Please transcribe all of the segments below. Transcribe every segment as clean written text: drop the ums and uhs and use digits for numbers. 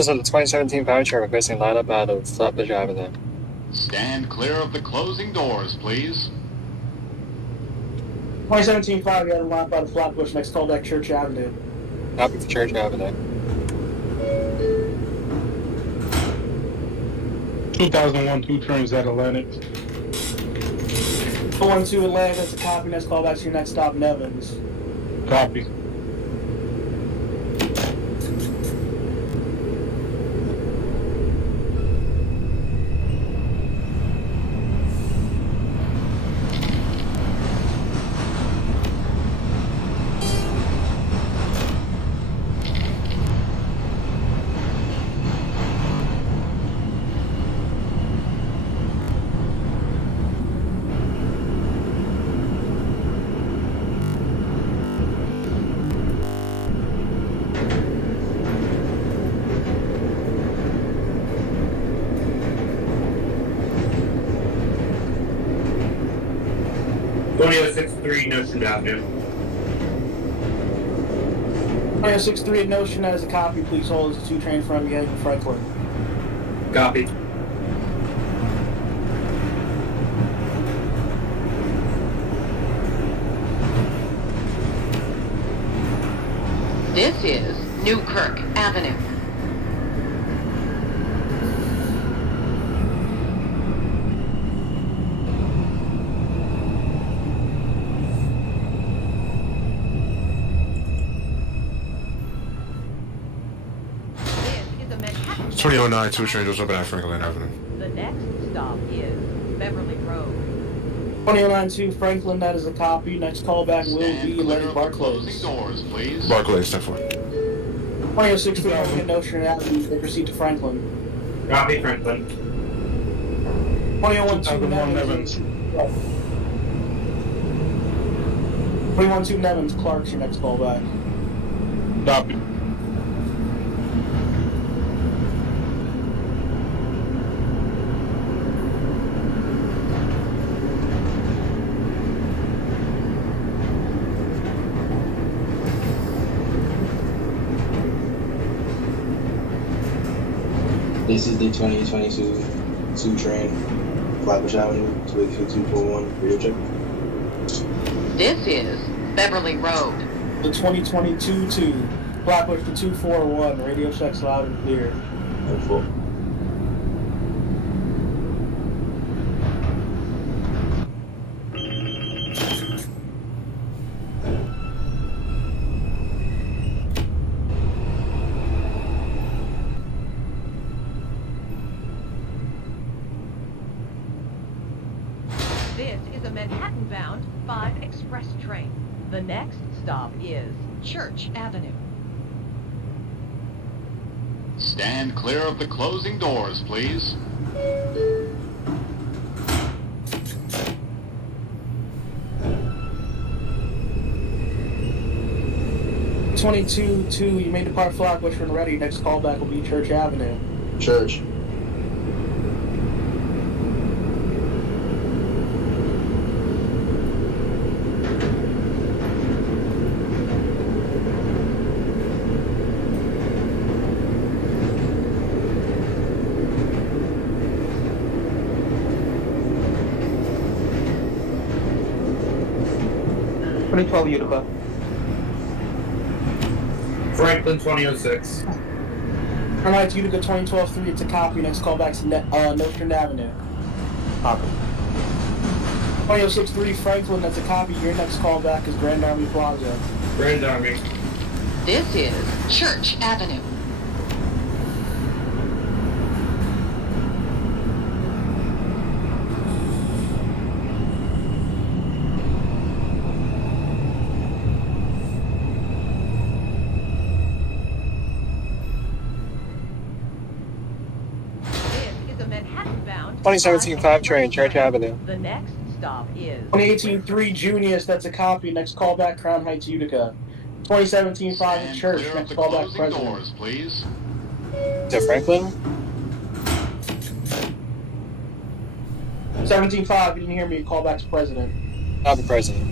This is the 2017 fire truck requesting light up out of Flatbush Avenue. Stand clear of the closing doors, please. 2017 5, you had a line out of Flatbush, next call back Church Avenue. Copy for Church Avenue. 2001 2 trains at Atlantic. 012 Atlantic, that's a copy, next call back to your next stop in Evans. Copy. Notion Avenue. 2063 at Notion, that is a copy, please hold as a 2 train from you, Franklin. Copy. This is Newkirk Avenue. This is a Manhattan. 2009 2 train goes up at Franklin Avenue. The next stop is Beverly Road. 2009-2 Franklin, that is a copy, next call back will Stand be clear Larry of the closing Barclays. doors, please. Barclays, 10-4. 2063 at Notion Avenue, they proceed to Franklin. Copy, Franklin. 2012 2001 Nevins. Evans. 2012 Nevins, Clark's your next call back. Copy. This is the 2022 2 train, Flatbush Avenue, 241, radio check. This is Beverly Road. The 2022-2 Flatbush to 241, radio checks loud and clear. And full. This is a Manhattan-bound 5 express train. The next stop is Church Avenue. Stand clear of the closing doors, please. You may depart Flatbush when ready. Next callback will be Church Avenue. Church. Utica. Franklin 2006. Alright, Utica 2012-3, it's a copy. Next callback's Nostrand Avenue. Copy. 2006-3 Franklin, that's a copy. Your next callback is Grand Army Plaza. Grand Army. This is Church Avenue. This is a Manhattan-bound 2017 5 train, Church Avenue. The next stop is 2018-3 Junius, that's a copy. Next callback Crown Heights, Utica. 2017-5 Stand Church, clear of next the callback closing President. doors, please. To Franklin? 17-5, you didn't hear me, callback's President. Copy, President.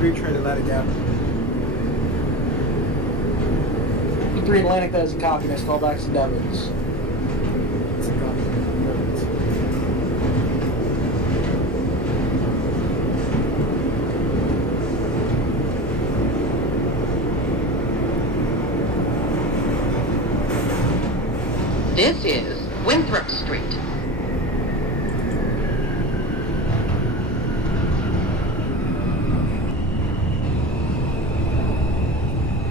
3 train Atlantic Avenue. 3 Atlantic, that is a copy. Next call back to Devons. It's a copy. Devens. This is Winthrop Street.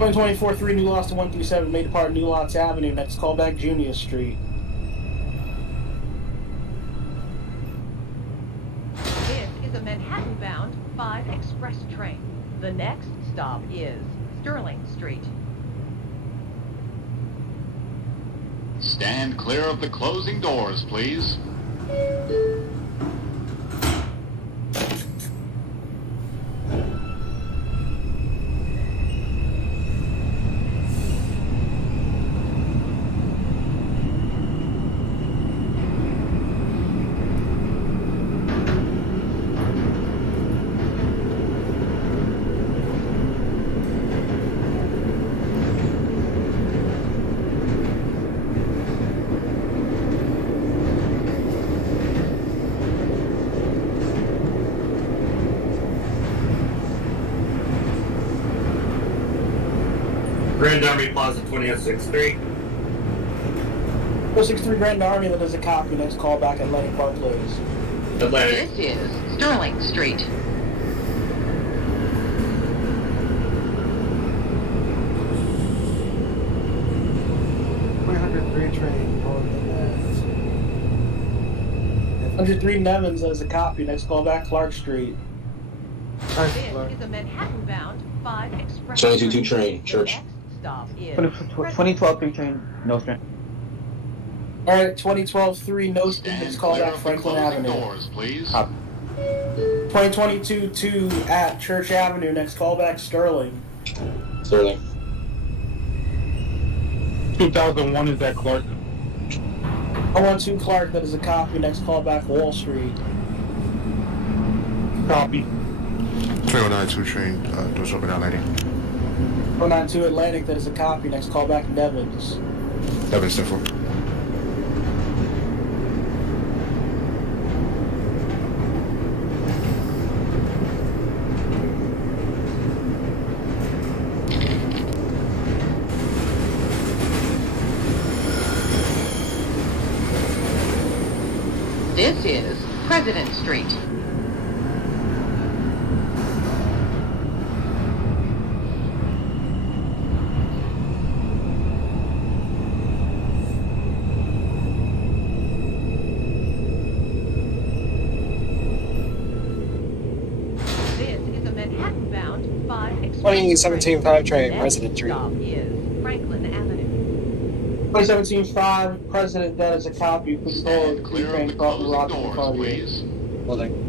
Point 24-3, New Lots to 137, made apart New Lots Avenue. Next call back Junior Street. This is a Manhattan-bound 5 express train. The next stop is Sterling Street. Stand clear of the closing doors, please. Grand Army Plaza 2063. 063 Grand Army, that is a copy. Next call back Atlantic Barclays. Atlantic. This is Sterling Street. Train on the 103 Nevins, that is a copy. Next call back Clark Street. This is a Manhattan-bound 5 express 22 train, Church. The next stop is 2012 3 train, Nostrand. Alright, 2012-3 Nostrand. Stand Next call clear back of the Franklin closing Avenue. doors, please. 2022-2 at Church Avenue. Next call back Sterling. Sterling. 2001 is that Clark. 012 Clark, that is a copy. Next call back Wall Street. Copy. 3092 train, doors open at landing. 092 Atlantic, that is a copy. Next call back Nevins. Devin Central. This is President Street. This is a Manhattan-bound 5 express 2017 5 train, Next President Street. stop is Franklin Avenue. 2017-5 President, that is a copy. Please hold Stand the clear of train the crossing closing Rock in doors, front of you. please. Holding.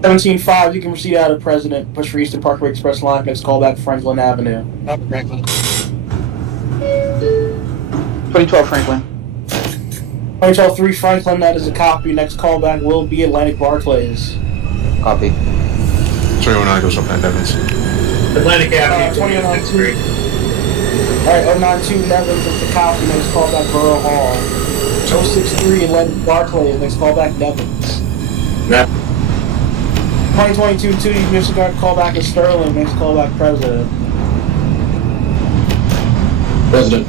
$17.5, you can proceed out of President. Push for Eastern Parkway Express line. Next call back Franklin Avenue. Up Franklin. 2012 Franklin. 2012-3 Franklin, that is a copy. Next call back will be Atlantic Barclays. Copy. 309 goes up at Devins. Atlantic Avenue 2092. 2063. Alright, 092 Nevins, it's a copy. Next call back Borough Hall. 063 Atlantic Barclays. Next call back Nevins. Yep. 2022-2, you can disregard call back is Sterling. Next call back President. President.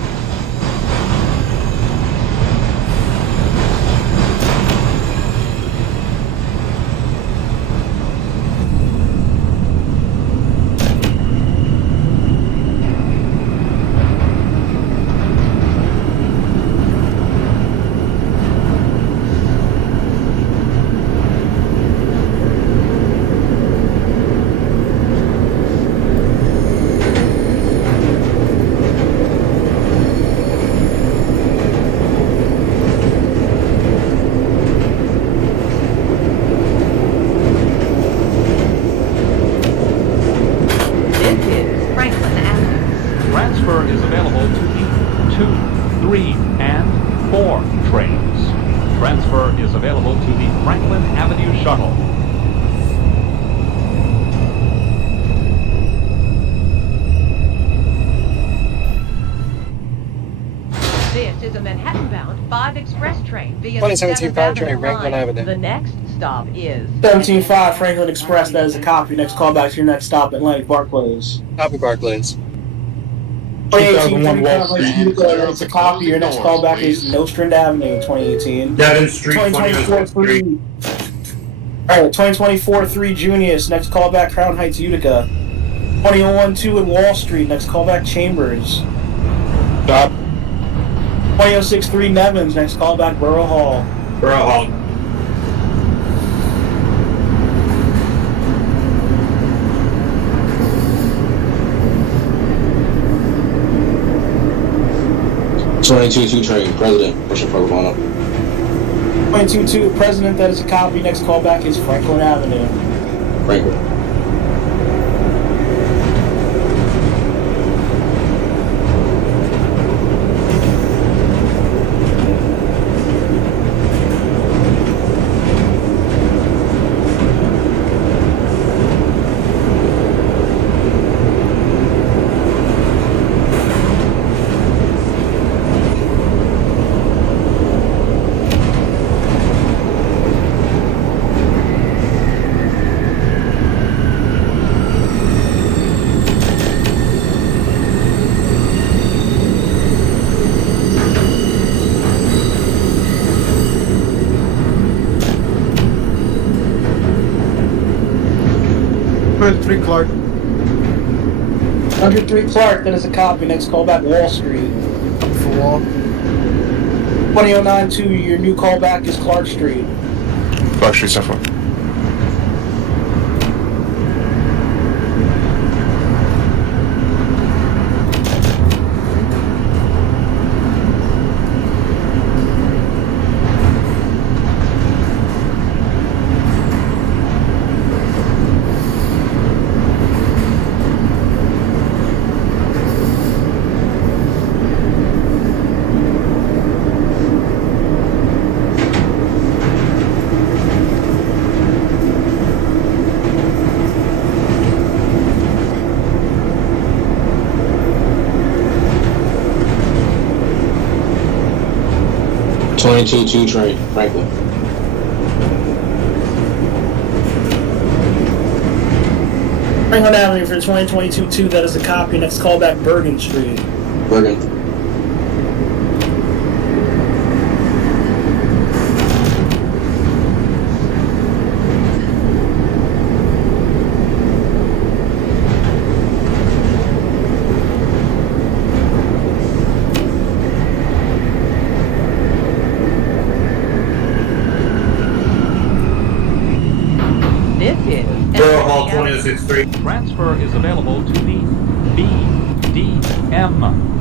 trains. Transfer is available to the Franklin Avenue shuttle. This is a Manhattan-bound 5 express train via 2017 the 7th5 train, Avenue Franklin line. Avenue. The next stop is 17-5 Franklin Express, that is a copy. Next call back to your next stop, Atlantic Barclays. Copy Barclays. 2018 2001 Wall Franklin Street. Utica, that is a copy. Your next call back is Nostrand Avenue, 2018. Devon Street, 2024 Street. 3. Alright, 2024 3 Junius, next call back Crown Heights, Utica. 2001 2 at Wall Street, next call back Chambers. Stop. 2006 3 Nevins, next call back Borough Hall. Borough Hall. Two train, President, pushing for going up. 22-2 President, that is a copy. Next call back is Franklin Avenue. Franklin. Three Clark. 103 Clark, that is a copy. Next call back Wall Street. For wall. 2009-2, your new call back is Clark Street. Clark Street, Suffolk. Two train, Franklin. Franklin Avenue for 2022-2, that is a copy. Next call back Bergen Street. Bergen. This is Borough Hall, 2063. Transfer is available to the BDM.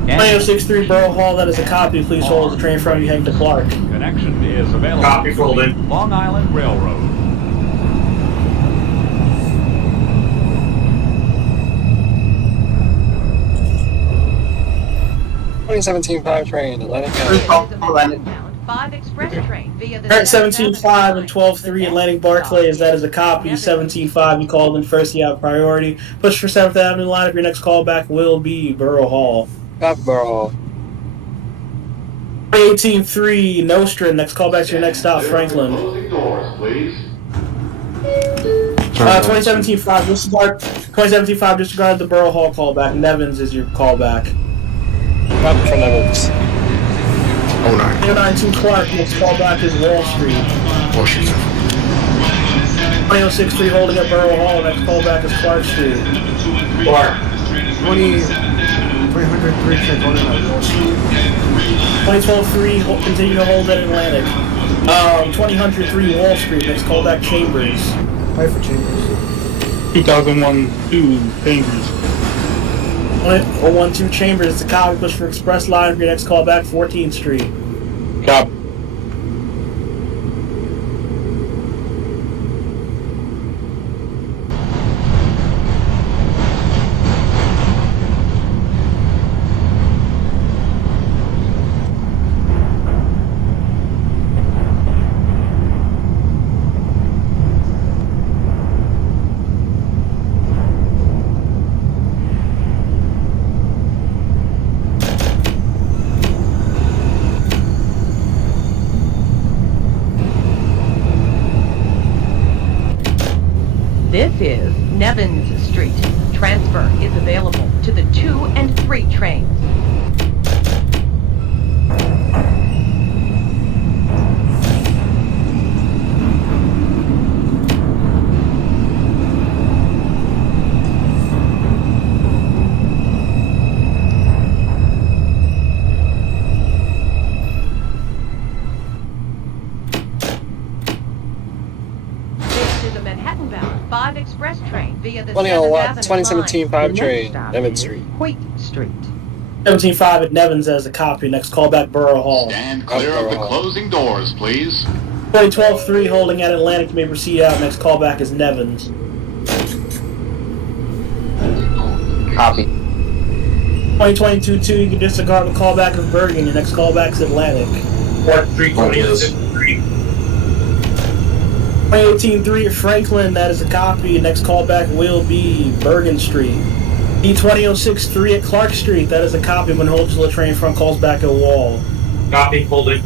2063 Borough Hall, that is a copy. Please hold the train from you heading to Clark. Connection is available Copy, to fold the in. Long Island Railroad. $2017 train, Atlantic Three Avenue. call- is a Manhattan-bound 5 express train via the Alright, 7th 17-5 and Avenue 12-3 line. Atlantic Barclays, that is a copy. 17-5, you called in first, you have priority. Push for 7th Avenue line up. Your next call back will be Borough Hall. Copy Borough Hall. 2018-3 Nostrand, next call back to your next stop, Franklin. Closing doors, please. 2017-5 disregard the Borough Hall callback. Nevins is your callback. Copy from Nevins. 09. 092 Clark, next callback is Wall Street. Wall Street, Suffolk. 2063 holding at Borough Hall, next callback is Clark Street. Clark. 303 train going in at Wall Street. 2012-3 continue to hold at Atlantic. 2003 Wall Street, next callback Chambers. High for Chambers. 2001-2 Chambers. 012 Chambers, it's a copy. Push for express line for your next callback, 14th Street. Cop. This is Nevins Street. Transfer is available to the 2 and 3 trains. This is a Manhattan-bound 5 express train via the 7th Avenue 2017 line. 5 The train, next stop Nevin is Street. Hoyt Street. 17.5 at Nevins as a copy. Next callback, Borough Hall. Stand clear of the closing doors, please. 2012-3 holding at Atlantic may proceed out. Next callback is Nevins. Copy. 2022-2, you can disregard the callback of Bergen. Your next callback is Atlantic. 4320 2018-3 at Franklin, that is a copy. Next callback will be Bergen Street. E2006-3 at Clark Street, that is a copy. When holds till the train front calls back at Wall. Copy, holding.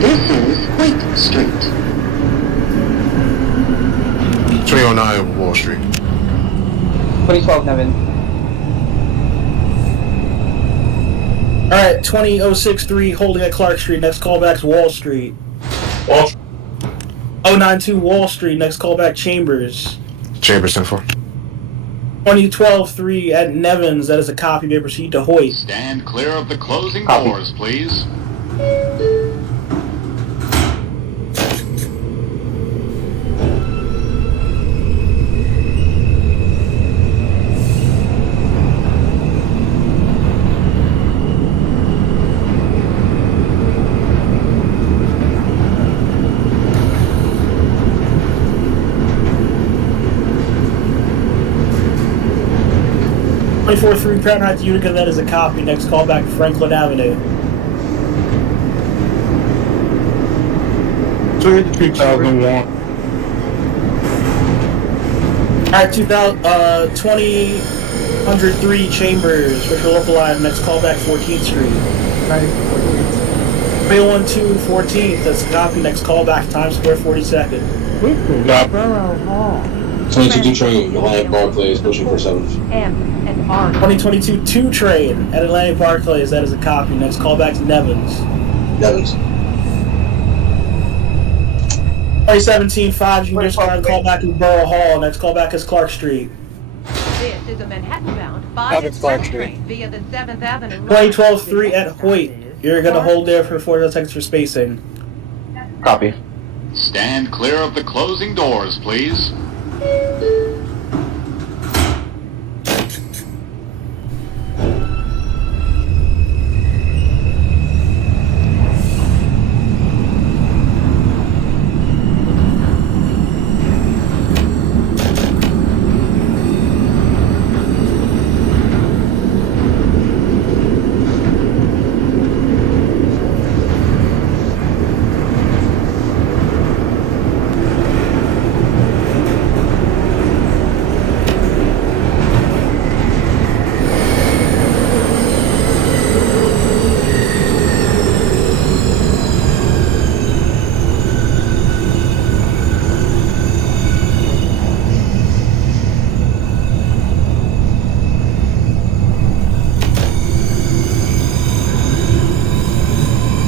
This is Hoyt Street. 309 Wall Street. 2012 Nevin. Alright, 2006-3 holding at Clark Street. Next callback's Wall Street. Wall. 092 Wall Street. Next callback Chambers. Chambers 10-4. 2012-3 at Nevins, that is a copy. May proceed to Hoyt. Stand clear of the closing Copy. doors, please. Twenty-four 3 Crown Heights, Utica, that is a copy. Next callback Franklin Avenue. 2001. Alright, 2003 Chambers, which are localized. Next callback 14th Street. 301-2 14th, that's a copy. Next callback Times Square 42nd. This is Copy. Borough Hall. 22 train, Atlantic Barclays, pushing for 7th. M and R. 2022 2 train at Atlantic Barclays, that is a copy. Next callback to Nevins. Nevins. 2017 5, you can discard the callback in Borough Hall. Next callback is Clark Street. This is a Manhattan-bound 5 Out of Clark express Street. train via the 7th Avenue line. 2012-3 at Hoyt. You're gonna hold there for 40 seconds for spacing. Copy. Stand clear of the closing doors, please.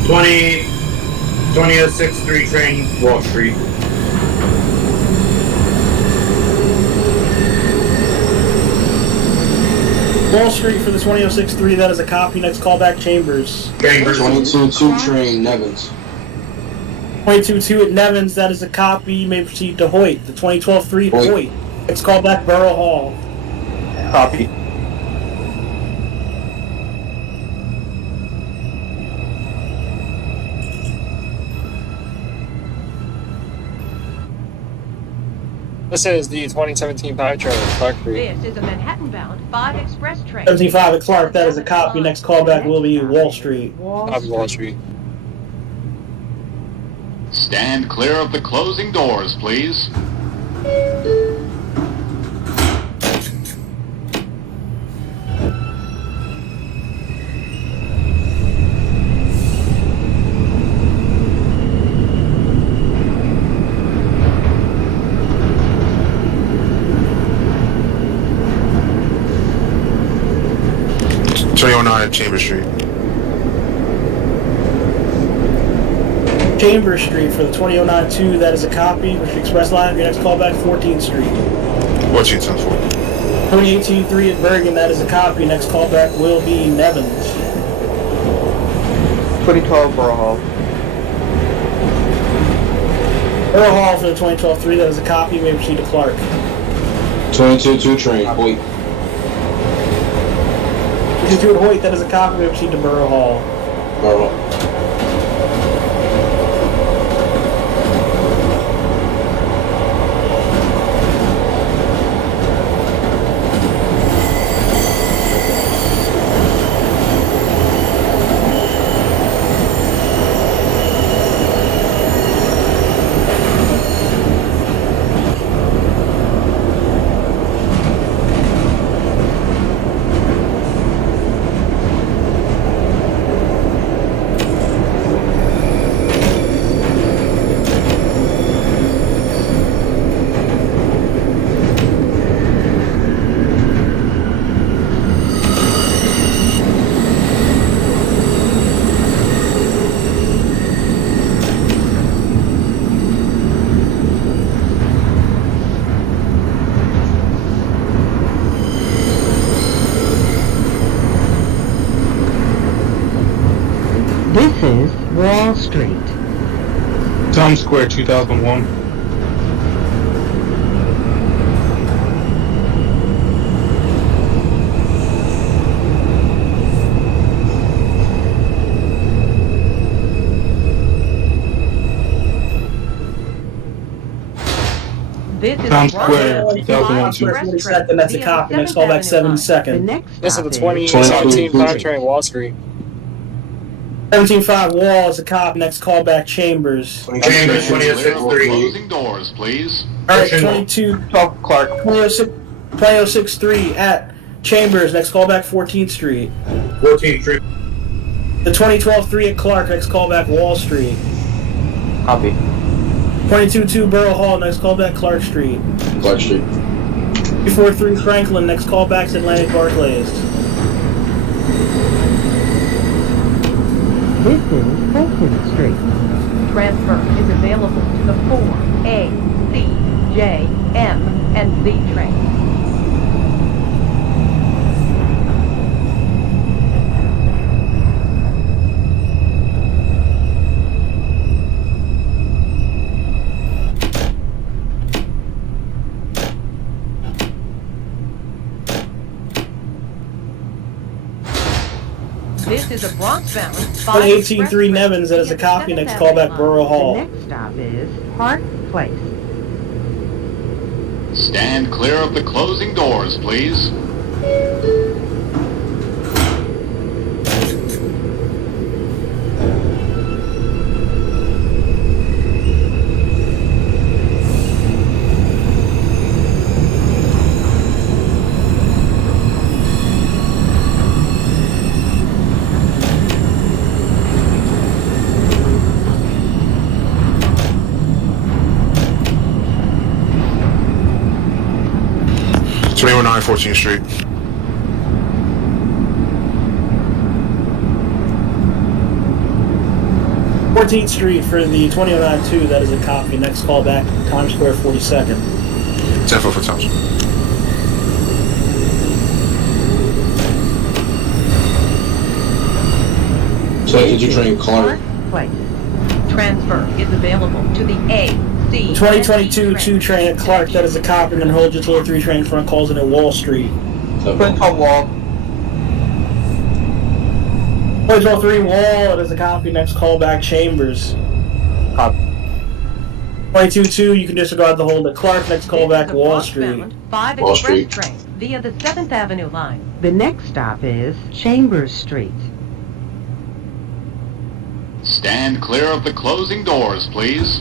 Twenty 2006-3 train, Wall Street. Wall Street for the 2006-3, that is a copy. Next callback Chambers. Chambers. 22-2 train, Nevins. 22-2 at Nevins, that is a copy. May proceed to Hoyt. The 2012-3 at Hoyt. Hoyt. Next callback Borough Hall. Copy. This is the 2017 5 train, Clark Street. This is a Manhattan-bound 5 express train. 75 at Clark, that is a copy. Next callback will be Wall Street. Up Wall Street. Stand clear of the closing doors, please. .309 Chamber Street. Chamber Street for the 2009-2, that is a copy. With the express line, your next callback, 14th Street. 1410 2018-3 at Bergen, that is a copy. Next callback will be Nevins. 2012 Borough Hall. Borough Hall for the 2012-3, that is a copy. May proceed to Clark. 22-2 train, Hoyt. 22 at Hoyt, that is a copy. May proceed to Borough Hall. Borough. This is Wall Street. Times Square 2001. This is Times Wall Square, Street. 2001. 42nd, that's a copy. Next callback, 72nd. This is the 2017 5 train, Wall Street. 17-5 Wall is a cop. Next callback Chambers. Chambers, Clear of the 2006-3. closing doors, please. Alright, Chambers. 22 Clark. 2006-3 at Chambers. Next callback 14th Street. 14th Street. The 2012-3 at Clark. Next callback Wall Street. Copy. 22-2 Borough Hall. Next callback Clark Street. Clark Street. 343 Franklin. Next callback's Atlantic Barclays. This is Fulton Street. Transfer is available to the 4, A, C, J, M, and Z trains. This is a Bronx-bound 5 18-3 Nevins. That is a copy. Next callback Borough Hall. The next stop is Park Place. Stand clear of the closing doors, please. .309 14th Street. Fourteenth Street for the 2009-2. That is a copy. Next callback Times Square 42nd. 10-4 for Times. Did you train Clark? Place. Transfer is available to the A, C, 2022-2 train at Clark. That is a copy. And then hold your 203 train front calls it at Wall Street. 2012 Wall. 2003 Wall. It is a copy. Next callback Chambers. Copy. 22-2, you can disregard the hold at Clark. Next call This back, is a Wall Bronx-bound Street. 5 Wall express Street. train via the 7th Avenue line. The next stop is Chambers Street. Stand clear of the closing doors, please.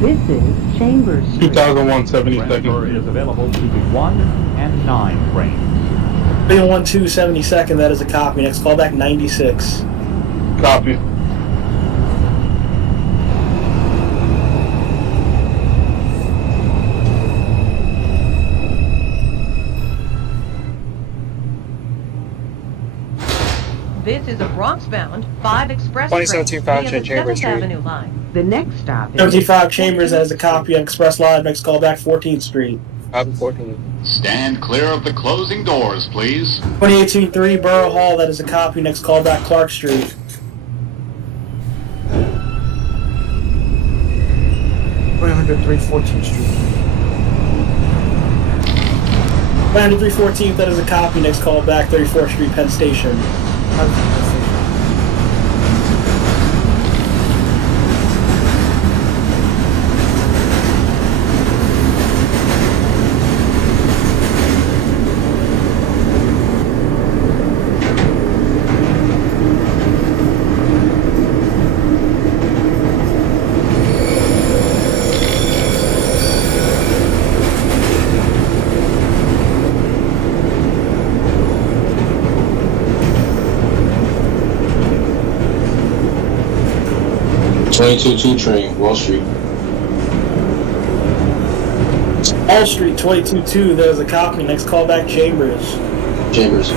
This is Chambers Street. 2001, 72nd. Transfer is available to the 1 and 9 trains. 312, 72nd, that is a copy. Next call back, 96. Copy. This is a Bronx-bound 5 express 2017 train Fountain via the Chambers 7th Street. Avenue line. The next stop is 75 Chambers, that is a copy on Express Live. Next call back, 14th Street. Copy 14. Stand clear of the closing doors, please. 2018-3 Borough Hall, that is a copy. Next call back, Clark Street. 303 14th Street. 93 14th, that is a copy. Next call back, 34th Street, Penn Station. Two train, Wall Street. Wall Street, 22-2, that is a copy. Next call back, Chambers. Chambers.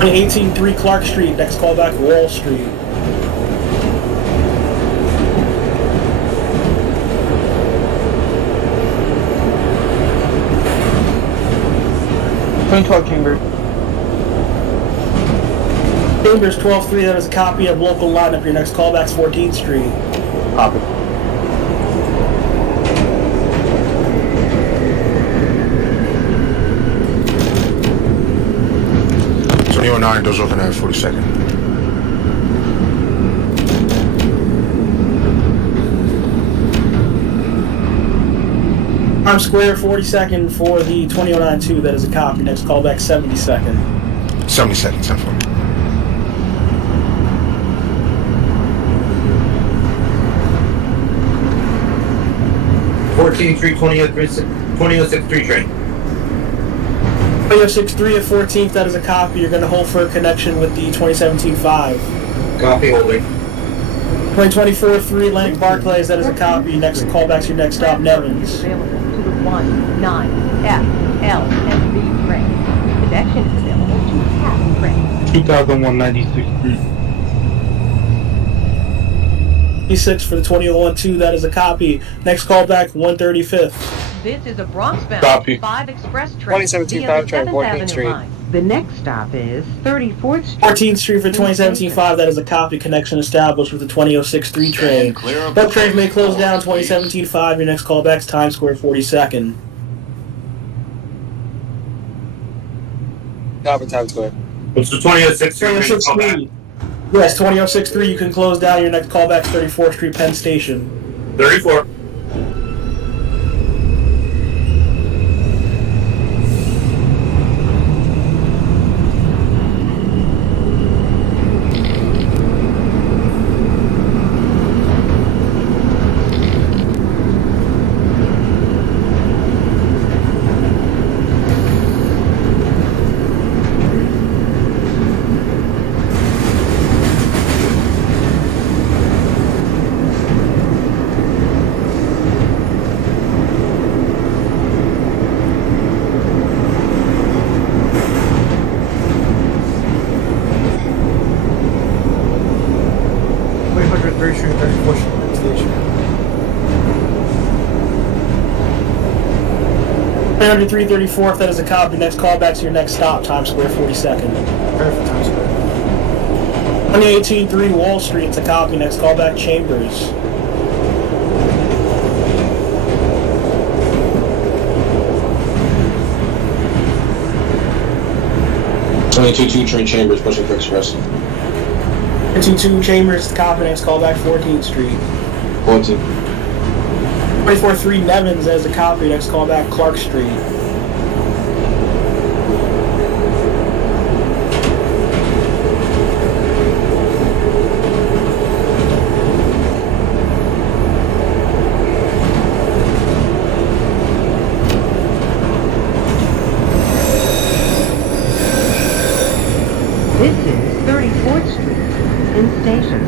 On 18-3 Clark Street, next call back, Wall Street. Chambers. Chambers, 12-3, that is a copy of local lineup. Your next call back's 14th Street. Copy. .09, doors open at 42nd. Times Square, 42nd for the 2009-2, that is a copy. Next call back, 72nd. 72nd, 10-4. Street, 2063 train. 2063 at 14th, that is a copy. You're going to hold for a connection with the 2017-5. Copy holding. 2024-3 Atlantic Barclays, that is a copy. Next callback's your next stop, Nevins. Available to the 1, 9, F, L, and V trains. Connection is available to half trains. 2001, 96th Street. 26 for the 2001-2, that is a copy. Next callback, 135th. This is a Bronx-bound Copy. 5 express train 2017 via the 5 train, 7th 14th Avenue Street. line. The next stop is 34th Street. 14th Street for 2017-5. That is a copy. Connection established with the 2006-3 train. Both trains may close down 2017-5. Your next callback is Times Square 42nd. Copy, Times Square. What's the 2006 train callback? 2006-3. Yes, 2006-3. You can close down. Your next callback is 34th Street, Penn Station. 34. Street, 34th Street, Penn Station. 303 34th, that is a copy. Next callback to your next stop, Times Square 42nd. Perfect, Times Square. 2018-3 Wall Street, it's a copy. Next callback, Chambers. (22-2) train Chambers pushing for Express. 22 Chambers, copy. Next callback, 14th Street. 14. 24-3 Nevins as a copy. Next callback, Clark Street. This is 34th Street, in station.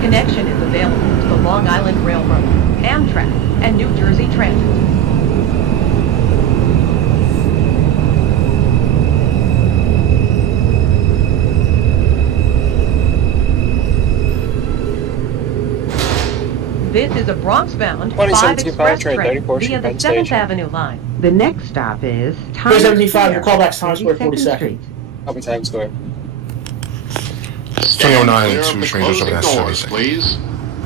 Connection is available to the Long Island Railroad, Amtrak, and New Jersey Transit. This is a Bronx-bound 5 express train via the 7th Avenue line. The next stop is Times 375, your Square, callback's Times Square 42nd. Street. Copy, Times Square. 2009 Clear two of the train doors open closing at doors, 76. please.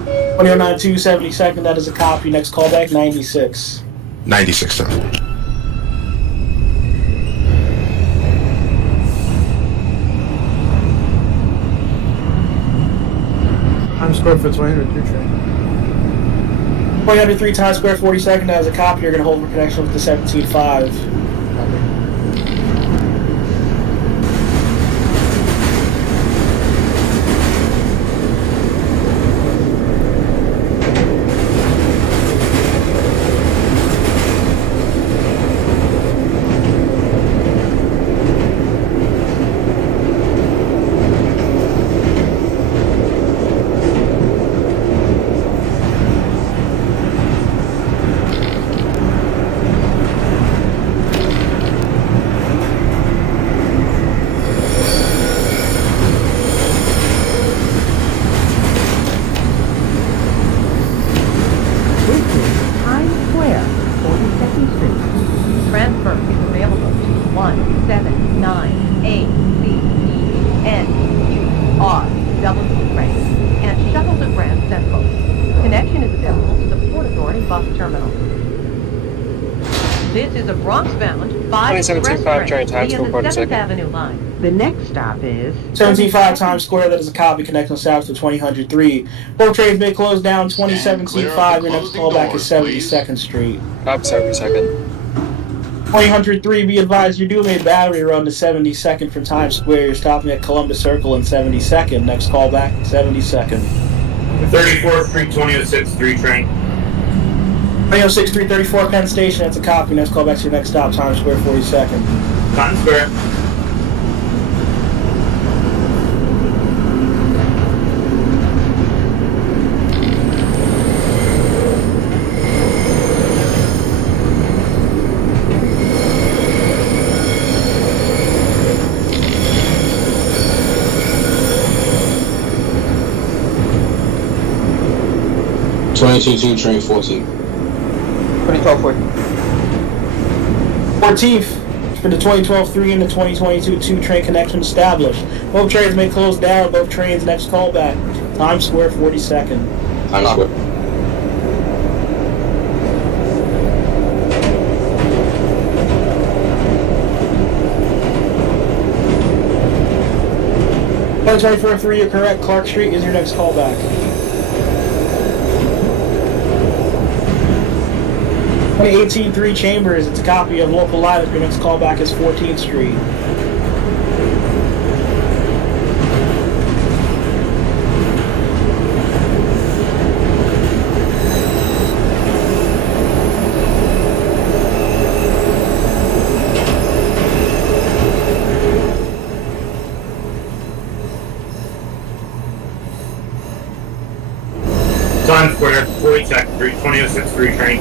2009 272nd, that is a copy. Next callback, 96. 96 then. Times Square for 203 train. 2003 Times Square 42nd, that is a copy. You're going to hold for connection with the 17-5. Transfer is available to 179ACENURW train and shuttle to Grand Central. Connection is available to the Port Authority bus terminal. This is a Bronx-bound 5 express 2075 train train, Times via Square the 7th 42nd. Avenue line. The next stop is 17-5 Times Square, that is a copy. Connection established to 2003. Both trains may close down Clear 2017-5. of the Your next closing callback doors, is 72nd Street. Copy, 72nd. 2003, be advised, you're doing a battery run to 72nd from Times Square. You're stopping at Columbus Circle in 72nd. Next callback, 72nd. 34th Street, 2006-3 train. 2006 334 Penn Station, that's a copy. Next callback to your next stop, Times Square 42nd. Times Square. (22-2) train 14. 2012 14th, For the 2012-3 and the 2022-2 train connection established. Both trains may close down. Both trains next callback. Times Square 42nd. Times Square. Point 24-3, you're correct. Clark Street is your next callback. 2018-3 Chambers, it's a copy of local lineup. Your next callback is 14th Street. Times Square, 42nd Street, 2063 train.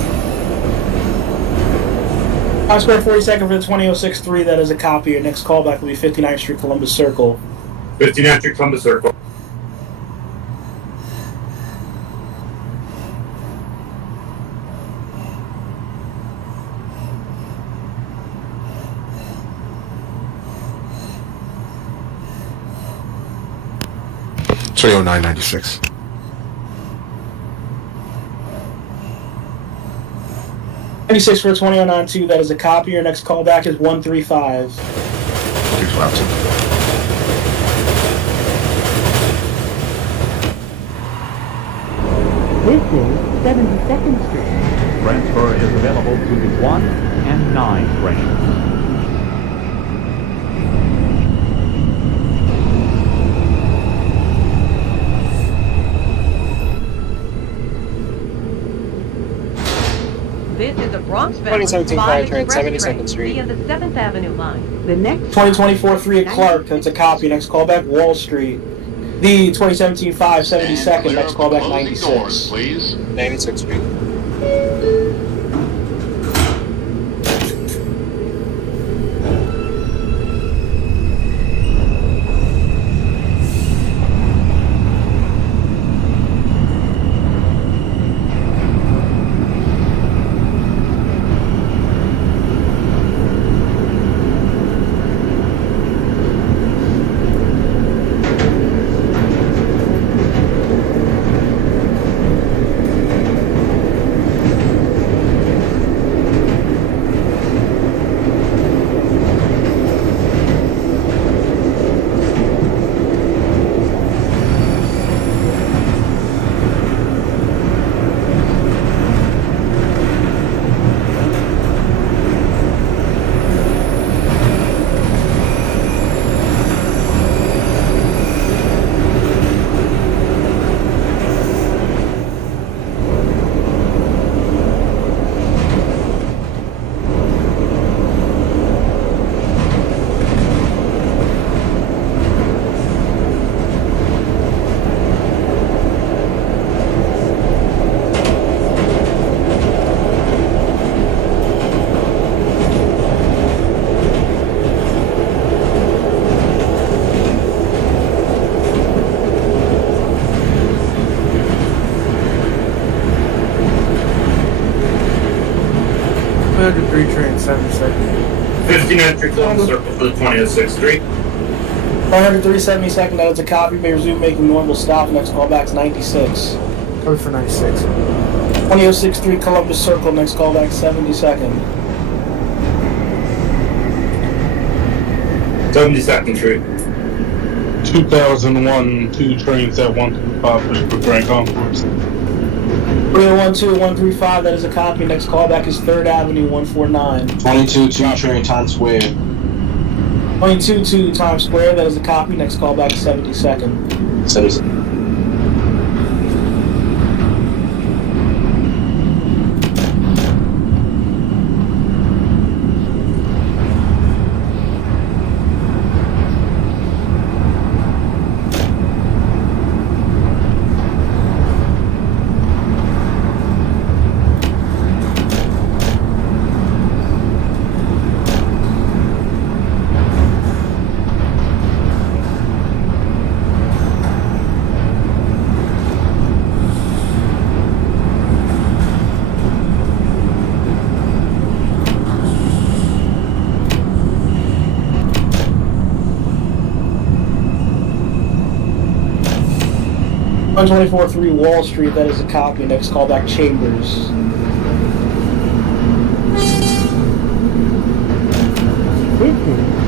Times Square 42nd for the 2006-3, that is a copy. Your next callback will be 59th Street, Columbus Circle. 59th Street, Columbus Circle. Three 0996. 96 for 2009-2, that is a copy. Your next callback is 135. 352. This is 72nd Street. Transfer is available to the 1 and 9 trains. This is a Bronx-bound 2017 5 train, express 72nd train Street. via the 7th Avenue line. The next 2024-3 at Clark, that's a copy. Next callback, Wall Street. The 2017-5, 72nd, next callback, Closing doors, 96. please. 96th Street. Three train, 72nd. 59th Street, Columbus Circle for the 2006 Street. 103 72nd, that is a copy. May resume making normal stop. Next callback's 96. Coming for 96. 2006-3 Columbus Circle, next callback 72nd. 72nd Street. 2001, 2 trains at 125 Fishbrook Grand Concourse. 301-2 135, that is a copy. Next callback is 3rd Avenue 149. 22-2 train, Times Square. 22-2 Times Square, that is a copy. Next callback is 72nd. 72nd. 124-3 Wall Street, that is a copy. Next callback, Chambers.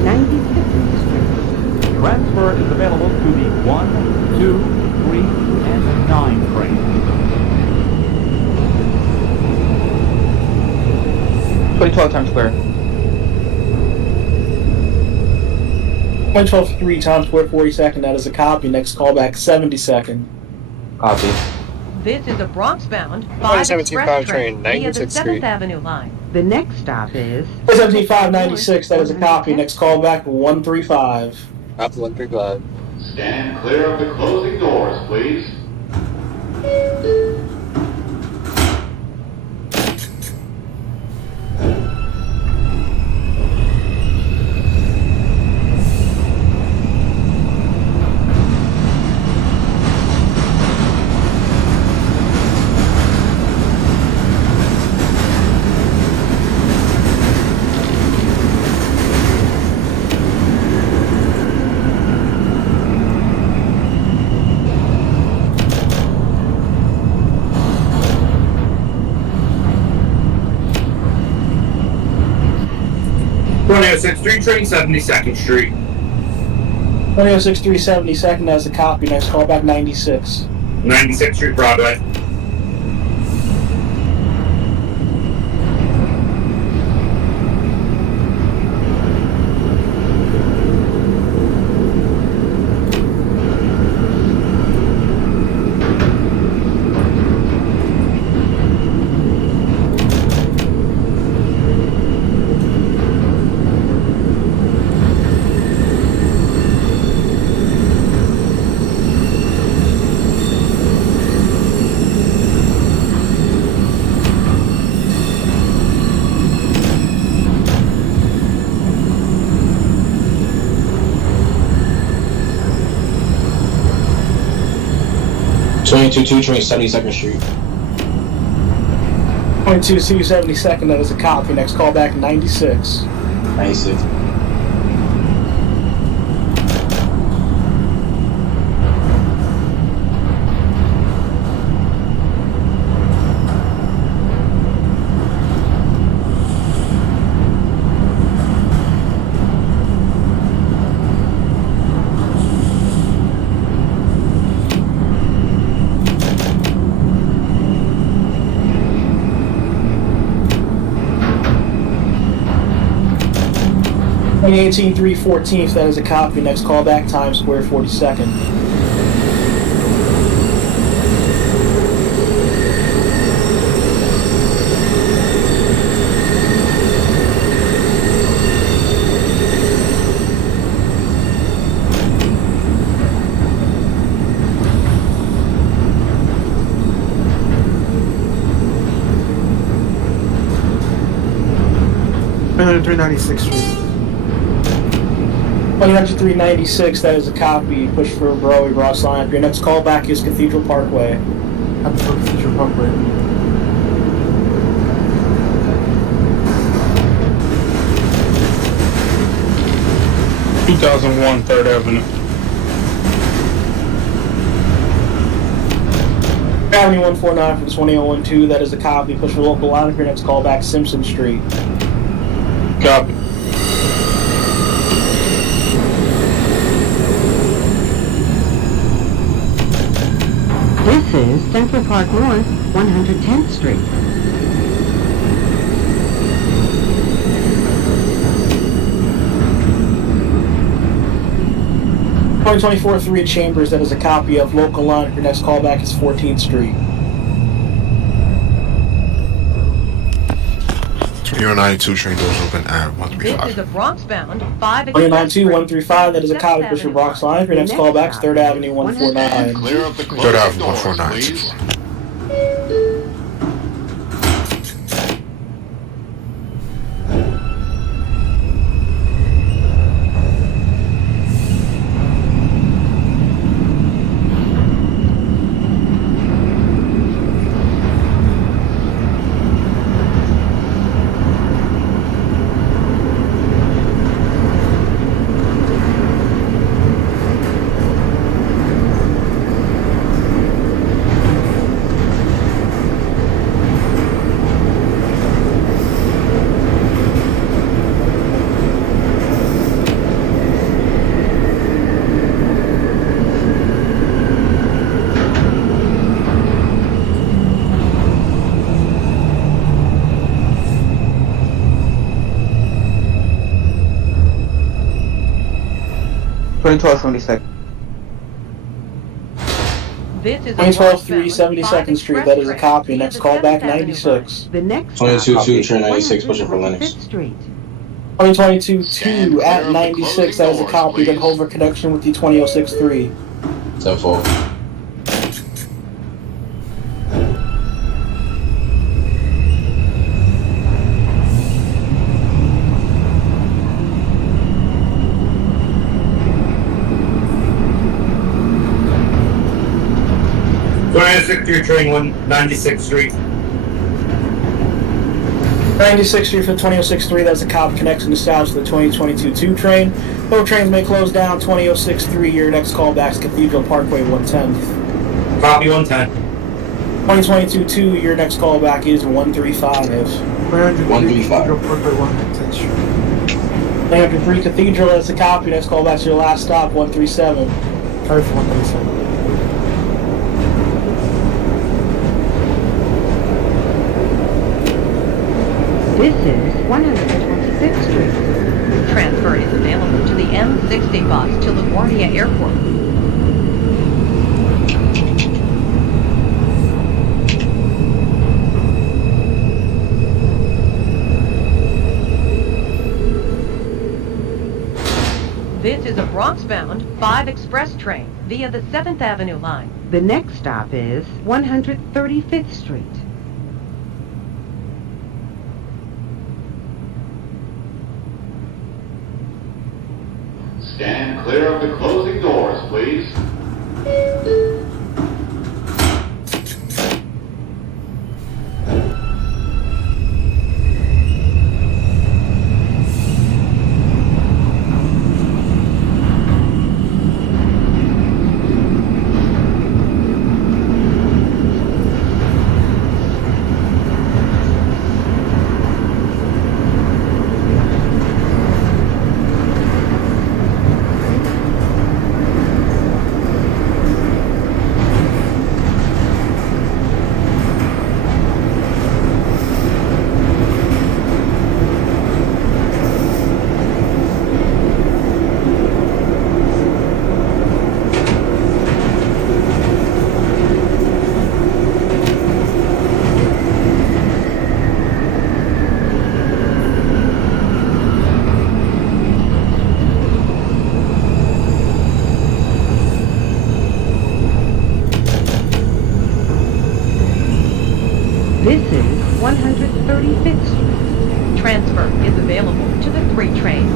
92nd Street. Transfer is available to the 1, 2, 3, and 9 trains. 2012 Times Square. 112-3 Times Square 42nd, that is a copy. Next callback, 72nd. Copy. This is a Bronx-bound 5 117 express train, via the 96th 7th Street. Avenue line. The next stop is 175-96, that is a copy. Next callback, 135. Apple 135. Stand clear of the closing doors, please. Street train 72nd Street. 2063 72nd, that is a copy. Next callback, 96. 96th Street Broadway. Train 72nd Street. 22C 72nd, that is a copy. Next callback, 96. 96. Twenty 314th, that is a copy. Next callback, Times Square 42nd. And 396th Street. 396, that is a copy. Push for Broadway, Ross Line. Your next callback is Cathedral Parkway. I'm for Cathedral Parkway. Third Avenue. Avenue 149 for the 2012, that is a copy. Push for local line. Your next callback, Simpson Street. Copy. This is Central Park North, 110th Street. Point 24-3 at Chambers, that is a copy of local line. Your next callback is 14th Street. 392 train doors open at This 135. is a Bronx-bound 5 express 192 train. 135, that is a copy. Push for Bronx Line. Your next callback is 3rd Avenue 149. Clear of the Third closing Avenue, doors, 149. please. 2012 76. This is 2012 372nd Street, that is a copy. Next callback 96. The next 22 stop 2 is train 96 pushing for 145th Lennox. Street. 2022 Stand 2 clear at of the 96, that is a closing copy. doors, Then hold for connection with the 20063. 10-4. Train 196th Street. 96th Street for 20063, that's a copy. Connection established with the 2022 2 train. Both trains may close down. 20063, your next callback's Cathedral Parkway 110th. Copy 110. 2022 2, your next callback is 135. 135. Parkway 110th Street. 303 Cathedral, that's a copy. Next callback's your last stop, 137. Copy for 137. This is 125th Street. Transfer is available to the M60 bus to LaGuardia Airport. This is a Bronx-bound 5 express train via the 7th Avenue line. The next stop is 135th Street. Stand clear of the closing doors, please. This is 135th Street. Transfer is available to the 3 train.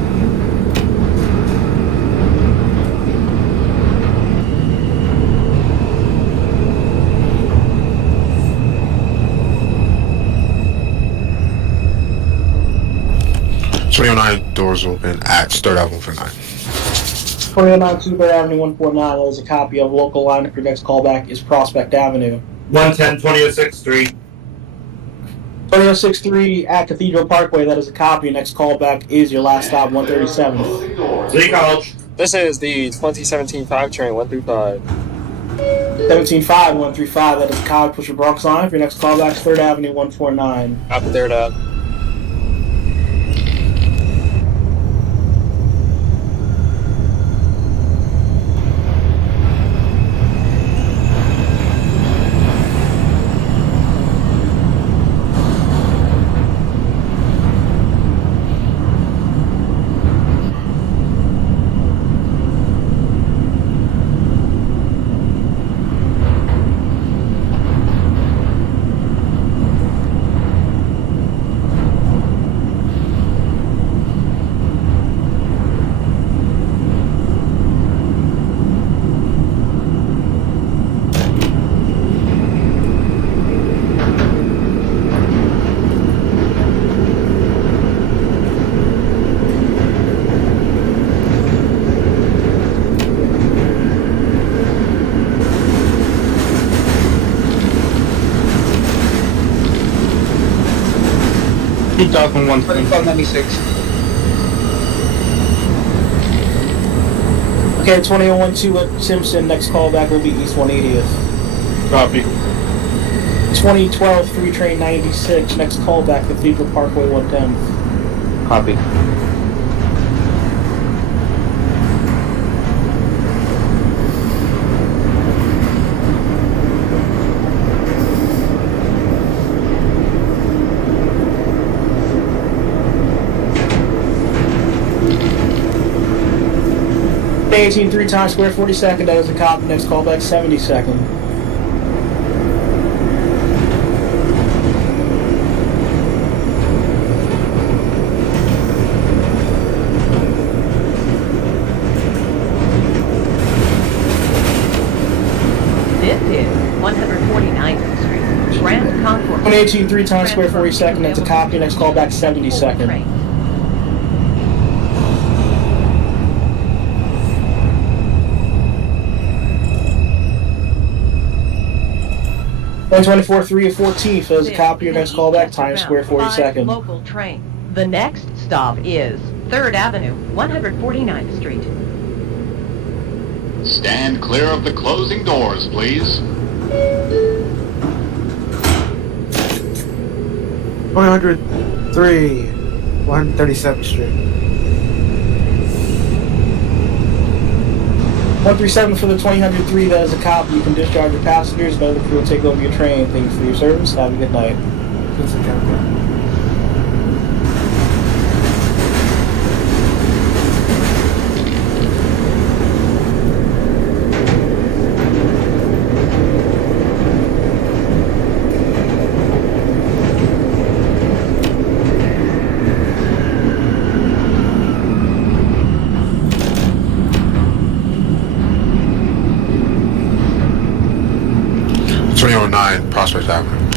Doors open at 3rd Avenue for 9. 209 3rd Avenue 149, that is a copy of local line. Your next callback is Prospect Avenue. 110 206th Street. 20063 at Cathedral Parkway, that is a copy. Next callback is your last stop, 137. City College. This is the 2017 5 train 135. 175 135, that is a copy. Push your Bronx line. For your next callback is 3rd Avenue 149. Up 3rd Ave. Keep talking 12596. Okay, 2012 at Simpson. Next callback will be East 180th. Copy. 2012 3 train 96. Next callback Cathedral Parkway 110. Copy. 2018 3 Times Square 42nd, that is a copy. Next callback 72nd. This is 149th Street, Grand Concourse. 2018 3 Times Square 42nd, that's a copy. Next callback 72nd. Train. 124 3 of 14th, that is a copy. Your next callback Times Square 42nd. Local train. The next stop is 3rd Avenue, 149th Street. Stand clear of the closing doors, please. 103, 137th Street. 137 for the 2003, that is a copy. You can discharge your passengers. Another crew will take over your train. Thank you for your service. Have a good night. That's a captain. Prospect Avenue.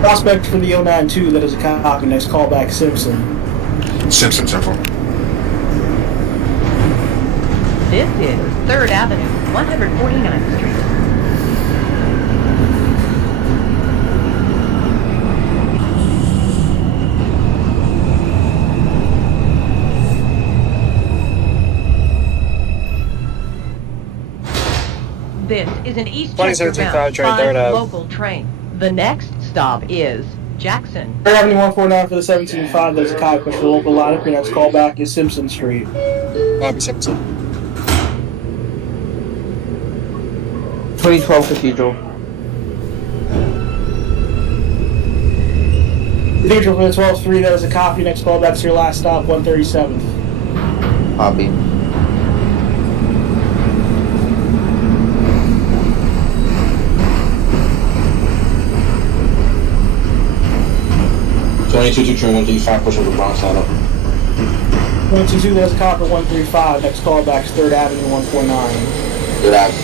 Prospect for the 092, that is a copy. Next callback Simpson. Simpson, 10-4. This is 3rd Avenue, 149th Street. This is an Eastchester 2017 bound train, 3rd Ave. local train. The next stop is Jackson. 3rd Avenue 149 for the 17.5, that is a copy. Push the local lineup. Your next callback is Simpson Street. Copy Simpson. 2012 Cathedral. Cathedral for the 12.3, that is a copy. Next callback to your last stop, 137th. Copy. 22 train 135, push over Bronx side up. 122, that's a copper 135. Next callback is 3rd Avenue 149. Good act.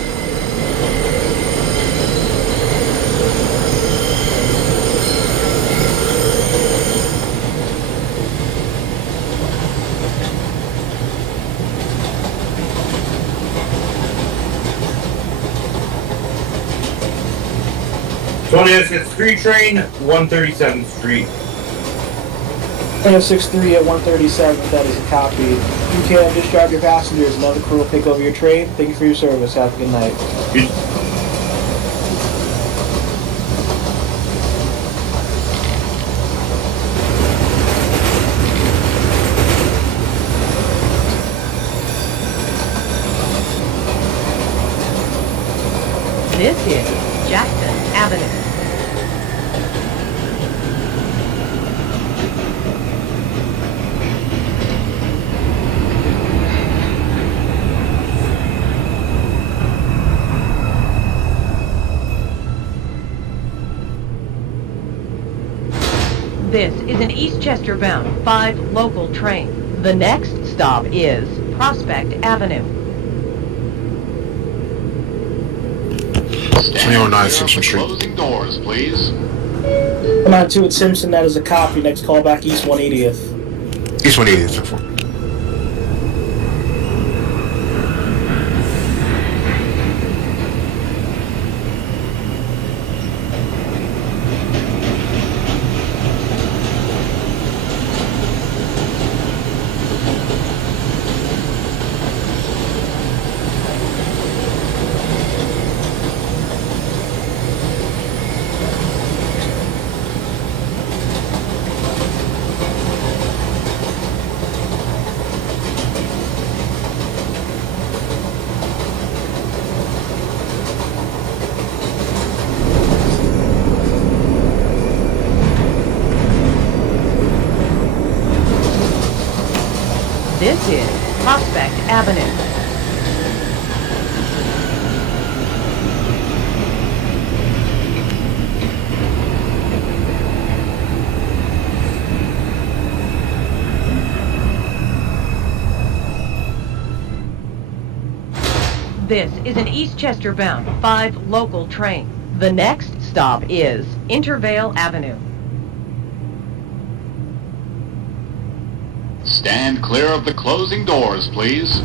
Street train, 137th Street. 2063 at 137th, that is a copy. You can discharge your passengers. Another crew will take over your train. Thank you for your service. Have a good night. This is Jackson Avenue. This is an Eastchester bound 5 local train. The next stop is Prospect Avenue. 2009 Simpson Street. Closing doors, please. 192 at Simpson, that is a copy. Next callback East 180th. East 180th, 10-4. This is Prospect Avenue. This is an Eastchester bound 5 local train. The next stop is Intervale Avenue. Stand clear of the closing doors, please.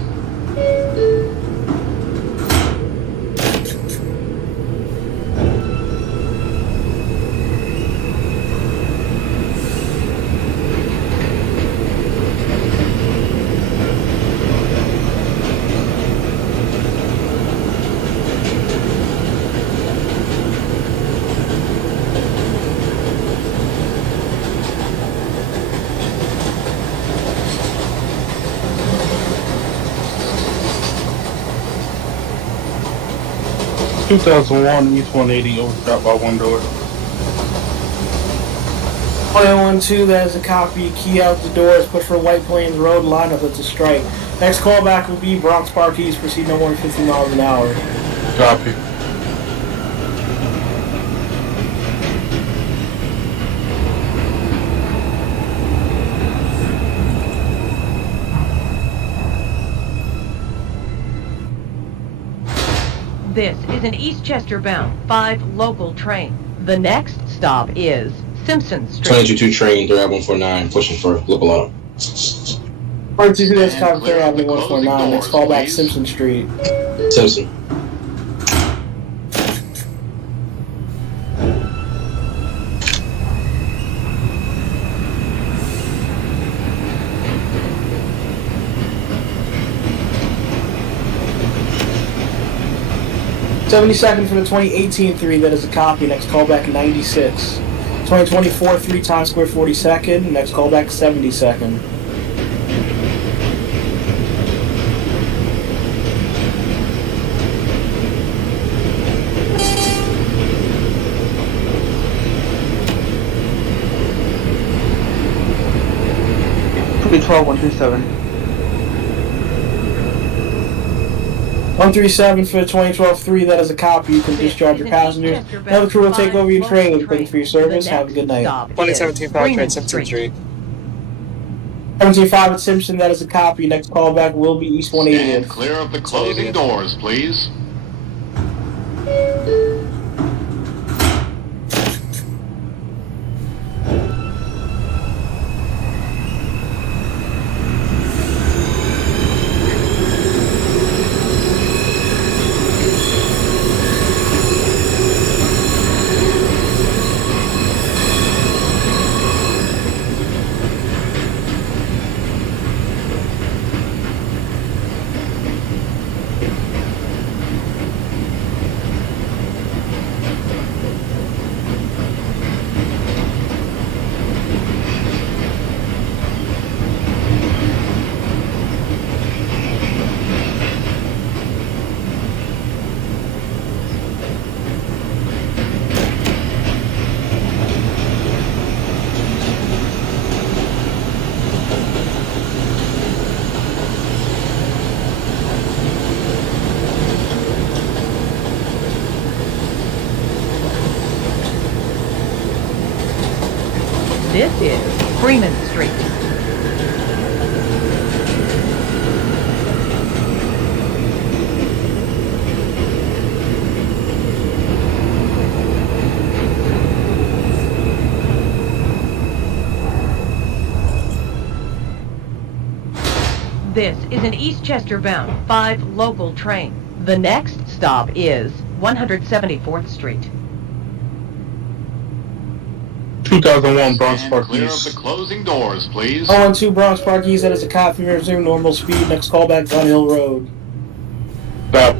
Two 2001 East 180 overshot by one door. 2012, that is a copy. Key out the doors, push for White Plains Road, line up, that's a strike. Next callback will be Bronx Park East, proceed no more than 50 miles an hour. Copy. This is an Eastchester bound 5 local train. The next stop is Simpson Street. 22 train, Dyre 149, pushing for Lipolata. 22, that's copy, 3rd Avenue 149. Next callback, Simpson Street. Simpson. '72nd for the 2018 3, that is a copy. Next callback 96. 2024 3 Times Square 42nd. Next callback 72nd. Be 127. 137 for the 2012 3, that is a copy. You can discharge your passengers. Now the crew will take over your train. Thank you for your service. Have a good night. 2017 Powertrain Simpson Street. 17.5 at Simpson, that is a copy. Next callback will be East 180th. Stand clear of the closing doors, please. This is Freeman Street. This is an Eastchester bound 5 local train. The next stop is 174th Street. 2001 Bronx Park Clear of the East. closing doors, please. 012 Bronx Park East, that is a copy. Resume normal speed. Next callback, Gun Hill Road. Stop.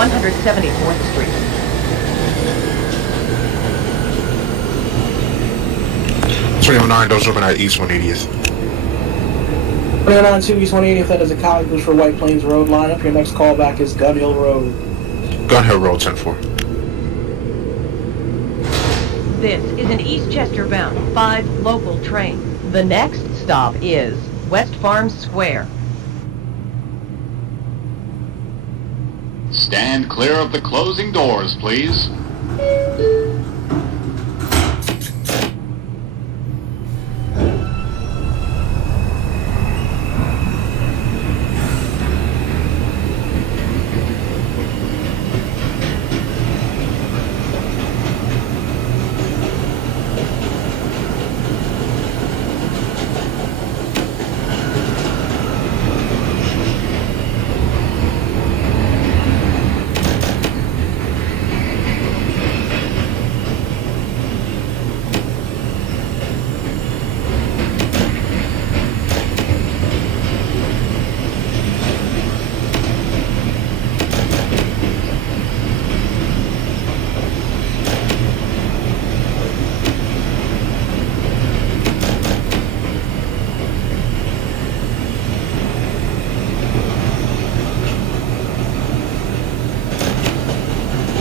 174th Street. 309, doors open at East 180th. 2092 East 180th, that is a copy push for White Plains Road lineup. Your next callback is Gun Hill Road. Gun Hill Road, 10-4. This is an East Chester bound 5 local train. The next stop is West Farms Square. Stand clear of the closing doors, please.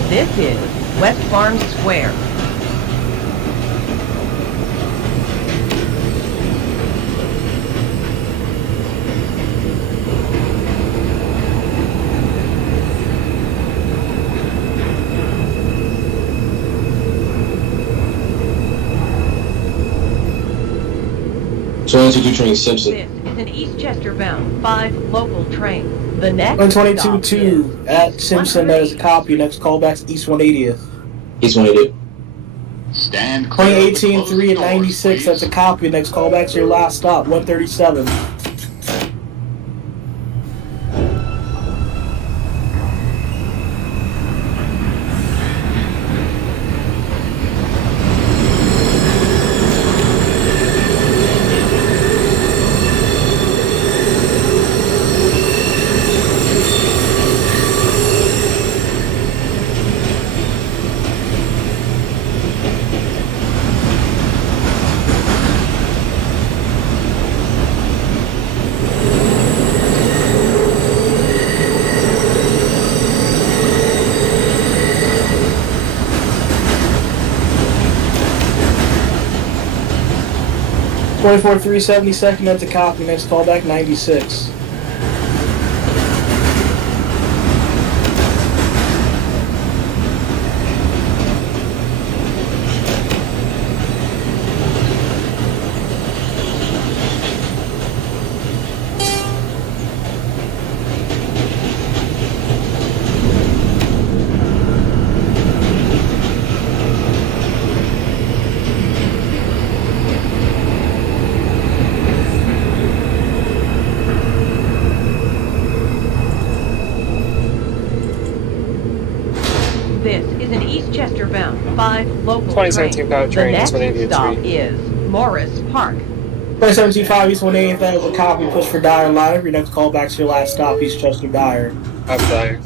This is West Farms Square. Train Simpson. This is an East Chester bound 5 local train. The next 122-2 at Simpson, that is a copy. Next callback's East 180th. East 180th. Stand clear of the 2018 3 closing at doors, 96, that's a please. copy. Next callback's your last stop, 137. Twenty-four 372nd, that's a copy. Next callback 96. This is an East Chester bound 5 local 2017 train. power The train, next East 180th stop Street. is Morris Park. 2075 East 180th, that is a copy. Push for Dyre lineup. Your next callback's your last stop, East Chester Dyre. I'm Dyre.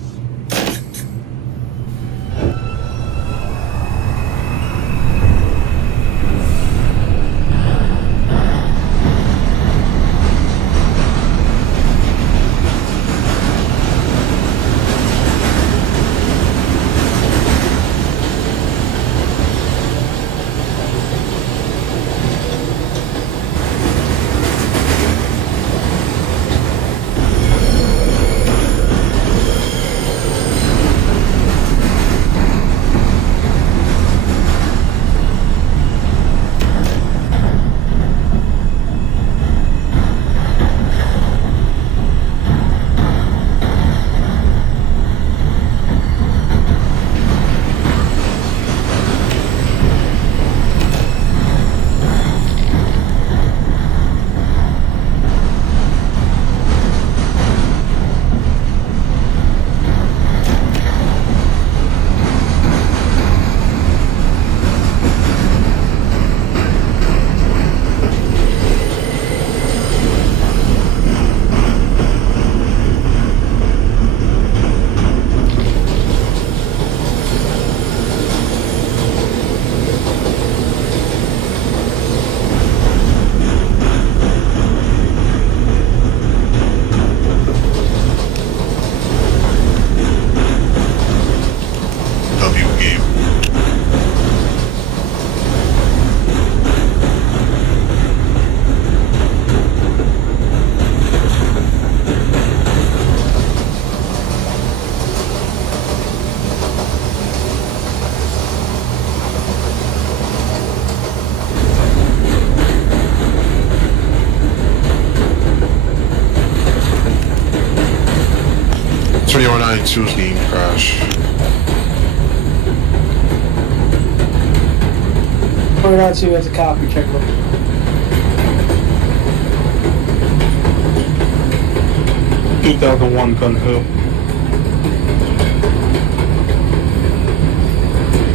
2092 is being crashed. 2092 has a copy, check them. $2,001 Gun Hill.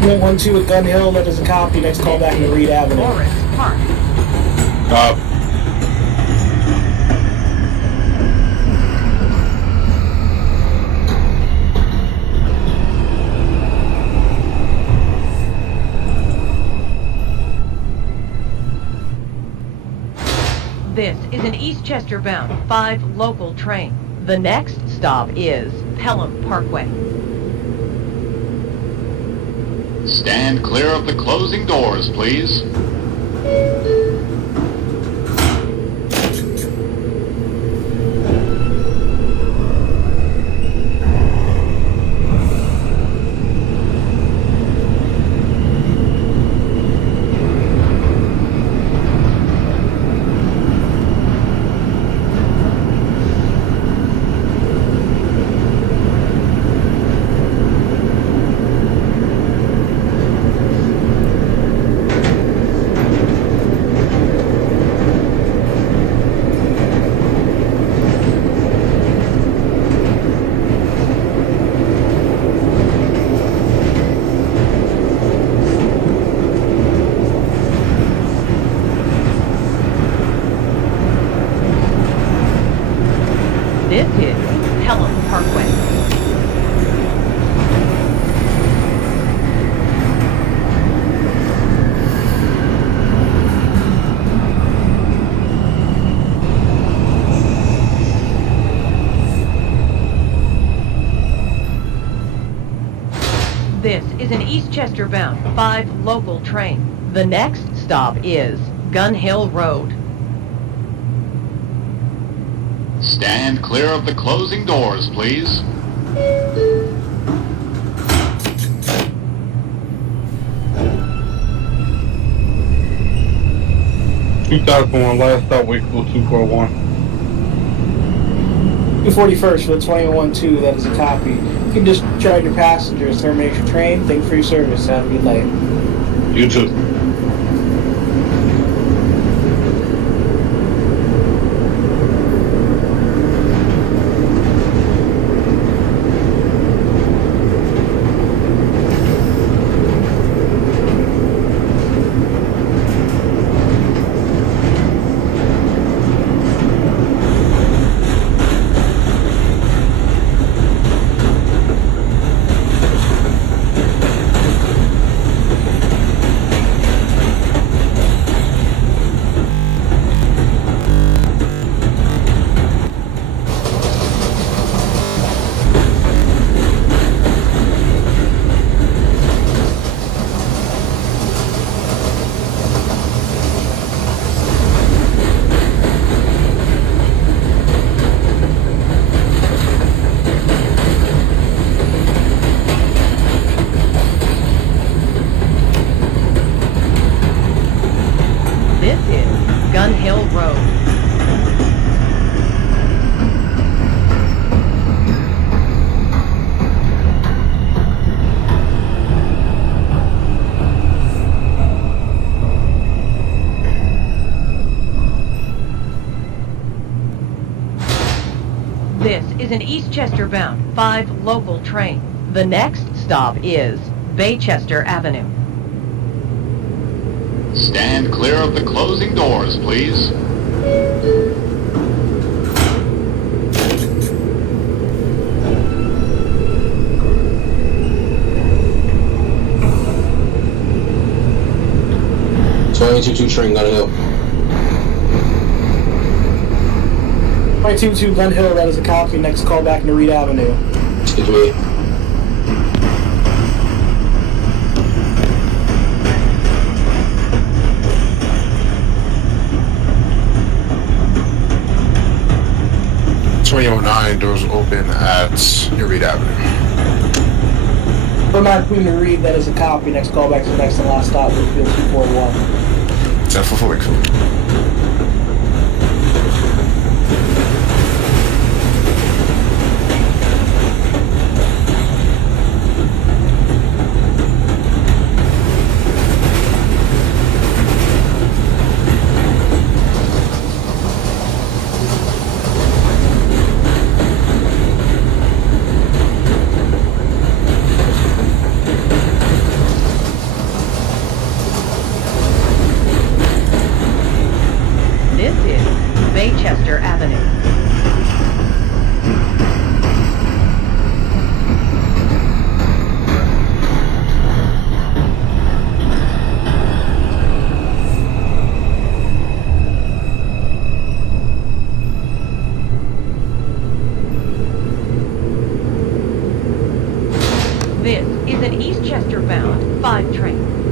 112 at Gun Hill, that is a copy, next call back to Reed Avenue. Forest Park. This is an Eastchester bound 5 local train. The next stop is Pelham Parkway. Stand clear of the closing doors, please. This is Pelham Parkway. This is an Eastchester bound 5 local train. The next stop is Gun Hill Road. Stand clear of the closing doors, please. $2,001 last stop, Wakefield 241. 241st for the 2012, that is a copy. You can discharge your passengers, terminate your train. Thank you for your service. Have a good night. You too. This is Gun Hill Road. This is an Eastchester bound 5 local train. The next stop is Baychester Avenue. Stand clear of the closing doors, please. $22 train Gun Hill. 222 Gun Hill, that is a copy. Next call back to Reed Avenue. Excuse me. Doors open at Reed Avenue. 49 Queen to Reed, that is a copy. Next call back to the next and last stop, Wakefield 241. 10 for Wakefield.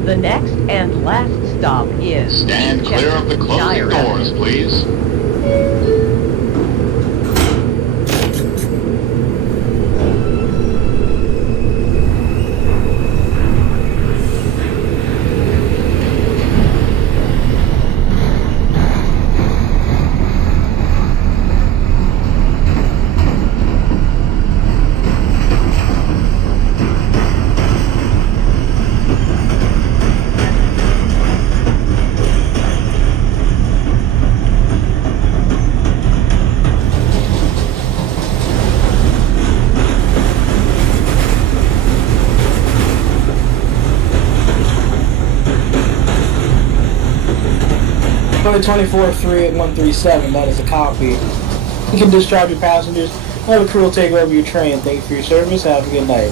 The next and last stop is Stand clear of the closing Dyre doors, Avenue. please. For the 24-3 at 137, that is a copy. You can discharge your passengers. Have a crew will take over your train. Thank you for your service. Have a good night.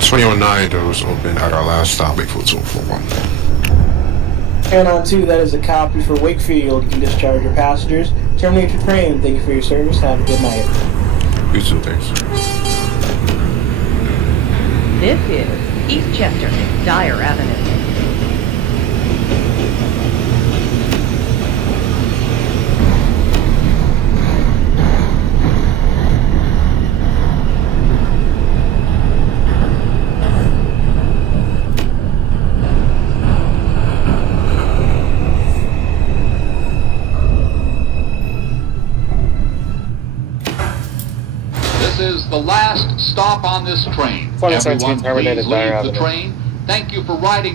.9 doors open at our last stop, Wakefield 241. And on 2, that is a copy for Wakefield. You can discharge your passengers. Terminate your train. Thank you for your service. Have a good night. You too, thanks. This is Eastchester, Dyre Avenue. This is the last stop on this train. 2017 Everyone, terminated please Dyre leave the Avenue. train. Thank you for riding with